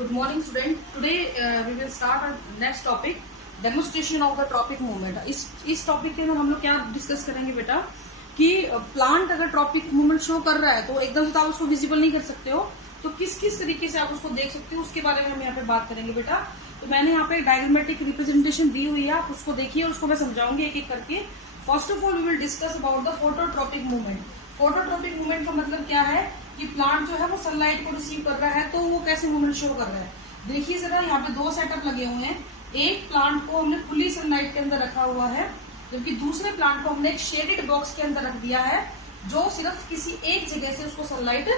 Good morning, student. Today we will start our next topic, demonstration of the tropic movement. इस topic के अंदर हम लोग क्या डिस्कस करेंगे बेटा कि प्लांट अगर ट्रॉपिक मूवमेंट शो कर रहा है तो एकदम से आप उसको विजिबल नहीं कर सकते हो, तो किस किस तरीके से आप उसको देख सकते हो उसके बारे में हम यहाँ पे बात करेंगे बेटा। तो मैंने यहाँ पे डायग्रामेटिक रिप्रेजेंटेशन दी हुई है, आप उसको देखिए और उसको मैं समझाऊंगी एक एक करके। First of all we will discuss about the phototropic movement. Phototropic movement का मतलब क्या है कि प्लांट जो है वो सनलाइट को रिसीव कर रहा है, तो वो कैसे मूवमेंट शो कर रहा है। देखिए जरा यहाँ पे दो सेटअप लगे हुए हैं। एक प्लांट को हमने खुली सनलाइट के अंदर रखा हुआ है, जबकि दूसरे प्लांट को हमने एक शेडेड बॉक्स के अंदर रख दिया है जो सिर्फ किसी एक जगह से उसको सनलाइट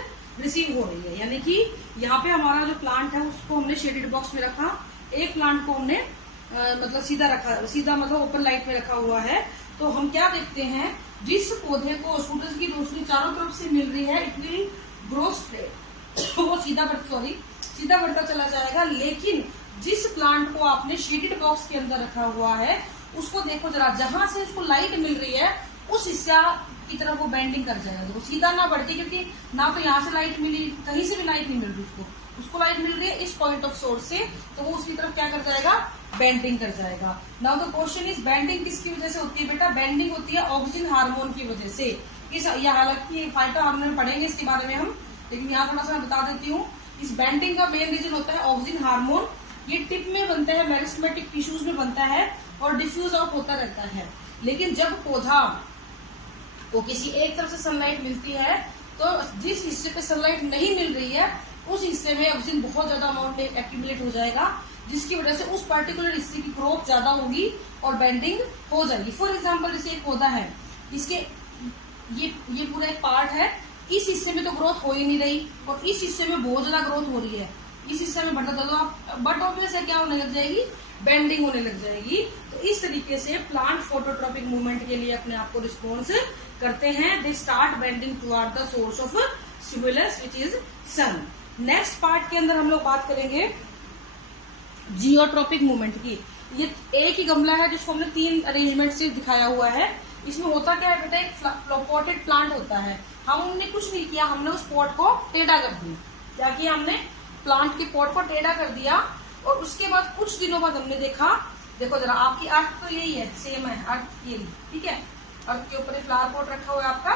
रिसीव हो रही है। यानी कि यहाँ पे हमारा जो प्लांट है उसको हमने शेडेड बॉक्स में रखा, एक प्लांट को हमने मतलब सीधा मतलब ओपन लाइट में रखा हुआ है। तो हम क्या देखते हैं, जिस पौधे को सूरज की रोशनी चारों तरफ से मिल रही है इट विल ग्रो स्ट्रेट, वो सीधा बढ़ता चला जाएगा। लेकिन जिस प्लांट को आपने शेडेड बॉक्स के अंदर रखा हुआ है उसको देखो जरा, जहां से उसको लाइट मिल रही है उस हिस्सा की तरफ वो बेंडिंग कर जाएगा। देखो सीधा ना बढ़ती, क्योंकि ना तो यहाँ से लाइट मिली, कहीं से भी लाइट नहीं मिल रही उसको लाइट मिल रही है इस पॉइंट ऑफ सोर्स से, तो वो उसकी तरफ क्या कर जाएगा, बेंडिंग कर जाएगा। Now the question is bending किसकी वजह से होती है बेटा? बेंडिंग होती है ऑक्सीजन हार्मोन की वजह से। हालांकि फाइटो हार्मोन पढ़ेंगे इसके बारे में हम, लेकिन यहाँ थोड़ा सा मैं बता देती हूँ। इस बेंडिंग का मेन रीजन होता है ऑक्सीजन हार्मोन। ये टिप में बनता है, मेरिस्टेमेटिक टिश्यूज में बनता है और डिफ्यूज आउट होता रहता है। लेकिन जब पौधा को किसी एक तरफ से सनलाइट मिलती है तो जिस हिस्से पे सनलाइट नहीं मिल रही है उस हिस्से में ऑक्सीजन बहुत ज्यादा अमाउंट में एक्यूमुलेट हो जाएगा, जिसकी वजह से उस पर्टिकुलर हिस्से की ग्रोथ ज्यादा होगी और बेंडिंग हो जाएगी। फॉर एग्जाम्पल जैसे एक पौधा है, इसके ये पूरा एक पार्ट है, इस हिस्से में तो ग्रोथ हो ही नहीं रही और इस हिस्से में बहुत ज्यादा ग्रोथ हो रही है, इस हिस्से में बढ़ता चलो बट ऑब्वियस है क्या होने लग जाएगी, बेंडिंग होने लग जाएगी। तो इस तरीके से प्लांट फोटोट्रॉपिक मूवमेंट के लिए अपने आप को रिस्पॉन्स करते हैं। They start bending toward the source of stimulus which is sun. Next part के अंदर हम लोग बात करेंगे जियोट्रॉपिक मूवमेंट की। ये एक ही गमला है जिसको हमने 3 अरेंजमेंट से दिखाया हुआ है। इसमें होता क्या है बेटा, एक पॉटेड प्लांट होता है। हमने कुछ नहीं किया, हमने उस पॉट को टेढ़ा कर दिया। क्या किया हमने? प्लांट के पॉट को टेढ़ा कर दिया और उसके बाद कुछ दिनों बाद हमने देखा, देखो जरा आपकी अर्थ तो यही है, सेम है अर्थ ये, ठीक है, अर्थ के ऊपर फ्लावर पॉट रखा हुआ है आपका।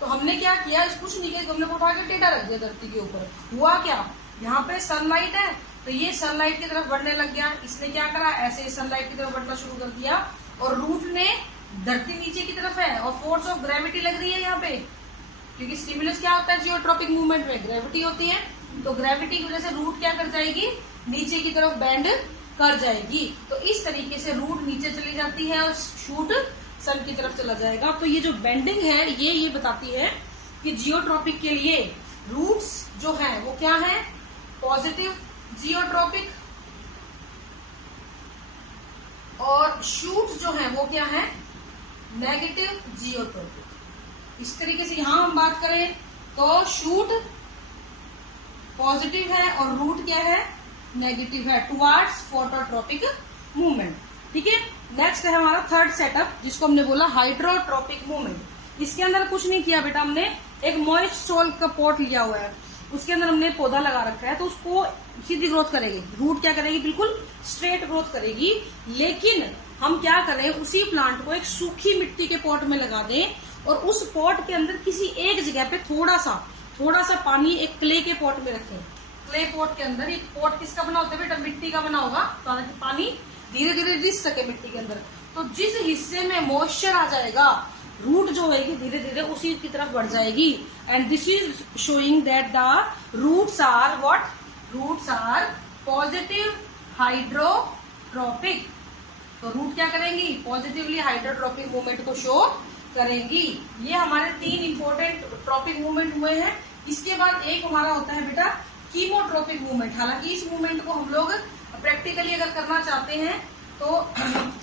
तो हमने क्या किया, इस कुछ नहीं किया, गमले को उठा के टेढ़ा रख दिया धरती के ऊपर। हुआ क्या, यहाँ पे सनलाइट है तो ये सनलाइट की तरफ बढ़ने लग गया। इसने क्या करा, ऐसे सनलाइट की तरफ बढ़ना शुरू कर दिया और रूट ने, धरती नीचे की तरफ है और फोर्स ऑफ ग्रेविटी लग रही है यहाँ पे, क्योंकि स्टिमुलस क्या होता है जियोट्रॉपिक मूवमेंट में, ग्रेविटी होती है। तो ग्रेविटी की वजह से रूट क्या कर जाएगी, नीचे की तरफ बेंड कर जाएगी। तो इस तरीके से रूट नीचे चली जाती है और शूट सन की तरफ चला जाएगा। तो ये जो बेंडिंग है ये बताती है कि जियोट्रॉपिक के लिए रूट्स जो है वो क्या है, पॉजिटिव जियोट्रॉपिक, और शूट जो है वो क्या है, नेगेटिव जियोट्रॉपिक। इस तरीके से यहां हम बात करें तो शूट पॉजिटिव है और रूट क्या है, नेगेटिव है, टुवर्ड्स फोटोट्रॉपिक मूवमेंट। ठीक है, नेक्स्ट है हमारा थर्ड सेटअप जिसको हमने बोला हाइड्रोट्रॉपिक मूवमेंट। इसके अंदर कुछ नहीं किया बेटा, हमने एक मॉइस्ट सॉइल का पॉट लिया हुआ है, उसके अंदर हमने पौधा लगा रखा है, तो उसको सीधी ग्रोथ करेगी, रूट क्या करेगी, बिल्कुल स्ट्रेट ग्रोथ करेगी। लेकिन हम क्या करें, उसी प्लांट को एक सूखी मिट्टी के पॉट में लगा दें और उस पॉट के अंदर किसी एक जगह पे थोड़ा सा पानी एक क्ले के पॉट में रखें। क्ले पॉट के अंदर, एक पॉट किसका बना होता है बेटा, मिट्टी का बना होगा, ताकि पानी धीरे धीरे रिस सके मिट्टी के अंदर। तो जिस हिस्से में मॉइस्चर आ जाएगा, रूट जो होगी धीरे धीरे उसी की तरफ बढ़ जाएगी। And this is showing that the roots are what, roots are positive hydrotropic. तो रूट क्या करेंगी, पॉजिटिवली हाइड्रोट्रॉपिक मूवमेंट को शो करेंगी। ये हमारे 3 इंपॉर्टेंट ट्रॉपिक मूवमेंट हुए हैं। इसके बाद एक हमारा होता है बेटा कीमोट्रॉपिक मूवमेंट। हालांकि इस मूवमेंट को हम लोग प्रैक्टिकली अगर करना चाहते हैं तो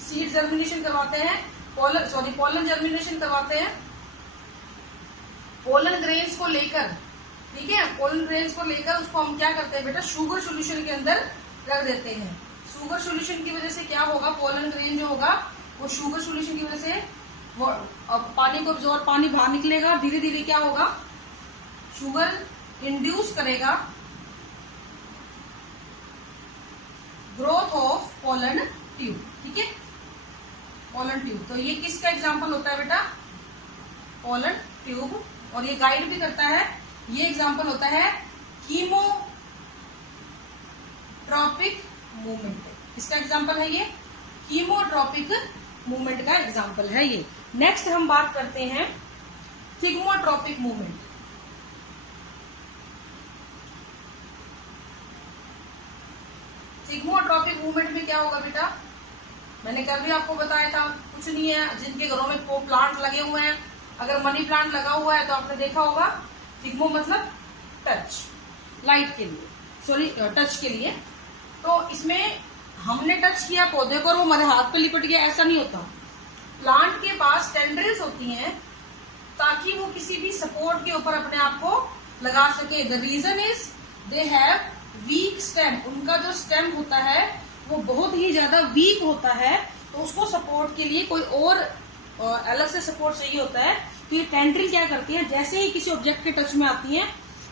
सीड जर्मिनेशन करवाते हैं, पोलन जर्मिनेशन करवाते हैं, पोलन ग्रेन्स को लेकर, ठीक है, पोलन ग्रेन्स को लेकर उसको हम क्या करते हैं बेटा, शुगर सोल्यूशन के अंदर रख देते हैं। शुगर सोल्यूशन की वजह से क्या होगा, पोलन ग्रेन जो होगा वो शुगर सोल्यूशन की वजह से वो पानी को अब्सॉर्ब, पानी बाहर निकलेगा, धीरे धीरे क्या होगा, शुगर इंड्यूस करेगा ग्रोथ ऑफ पोलन ट्यूब, ठीक है, पोलन ट्यूब। तो ये किसका एग्जाम्पल होता है बेटा? Pollen tube. और ये गाइड भी करता है, ये एग्जाम्पल होता है कीमोट्रॉपिक मूवमेंट। किसका एग्जाम्पल है ये? कीमोट्रॉपिक मूवमेंट का एग्जाम्पल है ये। नेक्स्ट हम बात करते हैं थिग्मोट्रॉपिक मूवमेंट। थिग्मोट्रॉपिक मूवमेंट में क्या होगा बेटा? मैंने कल भी आपको बताया था, कुछ नहीं है, जिनके घरों में प्लांट लगे हुए हैं, अगर मनी प्लांट लगा हुआ है तो आपने देखा होगा, थिग्मो मतलब टच, लाइट के लिए, सॉरी टच के लिए। तो इसमें हमने टच किया पौधे को और वो हमारे हाथ पे लिपट गया, ऐसा नहीं होता। प्लांट के पास टेंड्रिल्स होती हैं ताकि वो किसी भी सपोर्ट के ऊपर अपने आप को लगा सके। The reason is they have weak stem. उनका जो स्टेम होता है वो बहुत ही ज्यादा वीक होता है, तो उसको सपोर्ट के लिए कोई और अलग से सपोर्ट चाहिए होता है। तो ये टेंड्रिल क्या करती है, जैसे ही किसी ऑब्जेक्ट के टच में आती है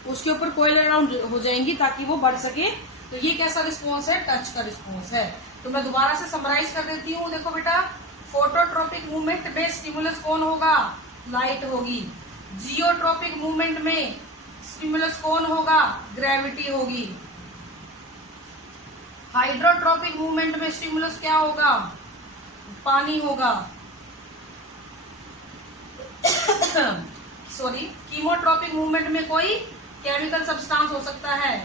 उसके ऊपर कोयल अराउंड हो जाएंगी ताकि वो बढ़ सके। तो ये कैसा रिस्पॉन्स है? टच का रिस्पॉन्स है। तो मैं दोबारा से समराइज कर देती हूँ। देखो बेटा, फोटोट्रोपिक मूवमेंट में स्टिमुलस कौन होगा? लाइट होगी। जियोट्रोपिक मूवमेंट में स्टिमुलस कौन होगा? ग्रेविटी होगी। हाइड्रोट्रोपिक मूवमेंट में स्टिमुलस क्या होगा? पानी होगा। सॉरी, कीमोट्रोपिक मूवमेंट में कोई केमिकल सब्सटेंस हो सकता है।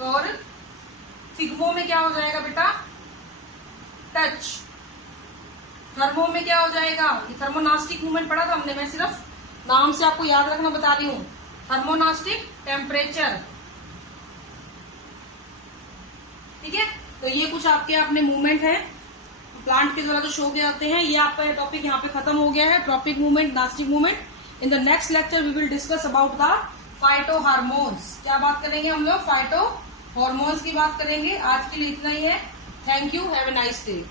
और थिग्मो में क्या हो जाएगा बेटा? टच। थर्मो में क्या हो जाएगा? ये थर्मोनास्टिक मूवमेंट पढ़ा था हमने, मैं सिर्फ नाम से आपको याद रखना बता रही हूँ। थर्मोनास्टिक टेम्परेचर, ठीक है। तो ये कुछ आपके अपने मूवमेंट है प्लांट के द्वारा जो शो किए जाते हैं। ये आपका टॉपिक यहाँ पे खत्म हो गया है, tropic movement, nastic movement. In the next lecture we will discuss about the phytohormones. क्या बात करेंगे हम लोग? फाइटो हार्मोन्स की बात करेंगे। आज के लिए इतना ही है। Thank you, have a nice day.